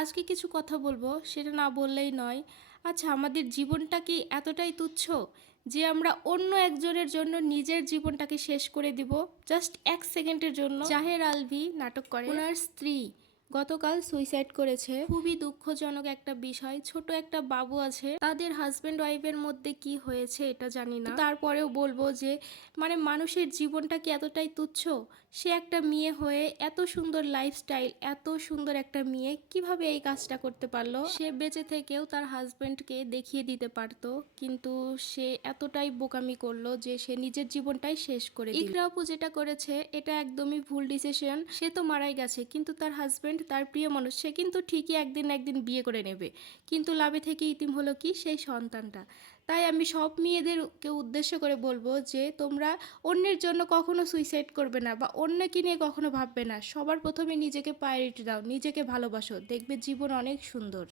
আজকে কিছু কথা বলবো, সেটা না বললেই নয়। আচ্ছা, আমাদের জীবনটা কি এতটাই তুচ্ছ যে আমরা অন্য একজনের জন্য নিজের জীবনটাকে শেষ করে দিব জাস্ট 1 সেকেন্ডের জন্য? জাহের আলভী নাটক করে, ওনার স্ত্রী গতকাল সুইসাইড করেছে। খুবই দুঃখজনক একটা বিষয়। ছোট একটা বাবু আছে, তাদের হাজব্যান্ড ওয়াইফের মধ্যে কি হয়েছে এটা জানি না, তারপরেও বলবো যে মানুষের জীবনটা কি এতটাই তুচ্ছ? সে একটা মেয়ে হয়ে এত সুন্দর লাইফস্টাইল, এত সুন্দর একটা মেয়ে কিভাবে এই কাজটা করতে পারলো? সে বেঁচে থেকেও তার হাজব্যান্ডকে দেখিয়ে দিতে পারতো, কিন্তু সে এতটাই বোকামি করলো যে সে নিজের জীবনটাই শেষ করে দিল। ইকরা আপু যেটা করেছে এটা একদমই ভুল ডিসিশন। সে তো মারাই গেছে, কিন্তু তার হাজব্যান্ড, তার প্রিয় মানুষ, সে কিন্তু ঠিকই একদিন না একদিন বিয়ে করে নেবে, কিন্তু লাভে থেকে ইতিম হলো কি সেই সন্তানটা। তাই আমি সব মেয়েদেরকে উদ্দেশ্য করে বলবো যে তোমরা অন্যের জন্য কখনো সুইসাইড করবে না বা অন্যকে নিয়ে কখনো ভাববে না। সবার প্রথমে নিজেকে প্রায়োরিটি দাও, নিজেকে ভালোবাসো, দেখবে জীবন অনেক সুন্দর।